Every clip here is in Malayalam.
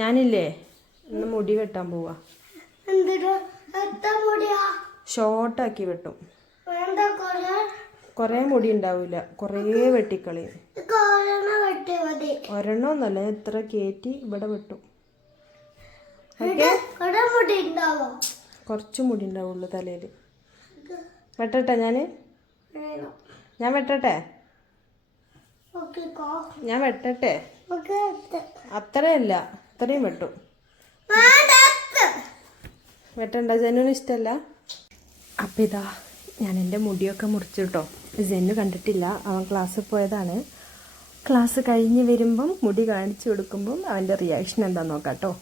ഞാനില്ലേ ഇന്ന് മുടി വെട്ടാൻ പോവാ. ഷോർട്ടാക്കി വെട്ടും. കുറേ മുടി ഉണ്ടാവില്ല, കുറേ വെട്ടിക്കളി. ഒരെണ്ണമൊന്നല്ല, എത്ര കയറ്റി ഇവിടെ വെട്ടും. കുറച്ച് മുടി ഉണ്ടാവുള്ളൂ തലയിൽ. വെട്ടട്ടെ ഞാൻ വെട്ടട്ടെ ഞാൻ വെട്ടട്ടെ അത്രയല്ല, അത്രയും വെട്ടും. വെട്ടണ്ട, ജനുവിന് ഇഷ്ടമല്ല. അപ്പം ഇതാ ഞാൻ എൻ്റെ മുടിയൊക്കെ മുറിച്ചു കേട്ടോ. ജെന്നു കണ്ടിട്ടില്ല, അവൻ ക്ലാസ്സിൽ പോയതാണ്. ക്ലാസ് കഴിഞ്ഞ് വരുമ്പം മുടി കാണിച്ചു കൊടുക്കുമ്പം അവൻ്റെ റിയാക്ഷൻ എന്താണെന്ന് നോക്കാം കേട്ടോ.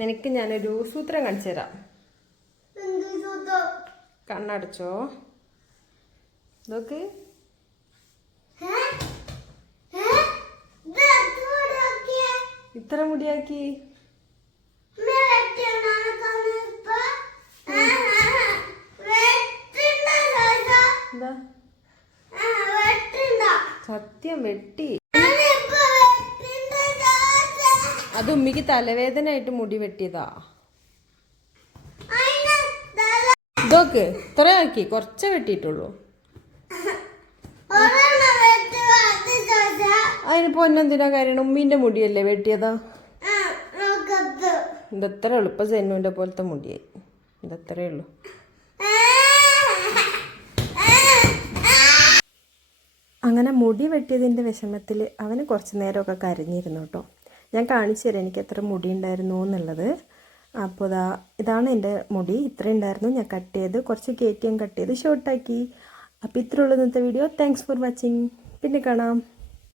നിനക്ക് ഞാനൊരു സൂത്രം കാണിച്ചു തരാം. കണ്ണടച്ചോ, നോക്ക്. ഇത്ര മുടിയാക്കി. സത്യം വെട്ടി. അത് ഉമ്മിക്ക് തലവേദനയായിട്ട് മുടി വെട്ടിയതാ. ഇതൊക്കെ ഇത്ര ആക്കി, കുറച്ചേ വെട്ടിയിട്ടുള്ളൂ. അതിന് പൊന്നെന്തിനാ കാര്യം, ഉമ്മീൻ്റെ മുടിയല്ലേ വെട്ടിയതാ. ഇതത്രേ ഉള്ളൂ. ഇപ്പം സെന്നുവിൻ്റെ പോലത്തെ മുടിയായി. ഇതത്രേ ഉള്ളൂ. അങ്ങനെ മുടി വെട്ടിയതിൻ്റെ വിഷമത്തിൽ അവന് കുറച്ച് നേരമൊക്കെ കരഞ്ഞിരുന്നു കേട്ടോ. ഞാൻ കാണിച്ചു തരാം എനിക്ക് എത്ര മുടി ഉണ്ടായിരുന്നു എന്നുള്ളത്. അപ്പോൾ ഇതാണ് എൻ്റെ മുടി. ഇത്ര ഉണ്ടായിരുന്നു. ഞാൻ കട്ട് ചെയ്ത് കുറച്ച് കയറ്റി ഞാൻ കട്ട് ചെയ്ത് ഷോർട്ടാക്കി. അപ്പോൾ ഇത്രയുള്ളൂ ഇന്നത്തെ വീഡിയോ. Thanks for watching. പിന്നെ കാണാം.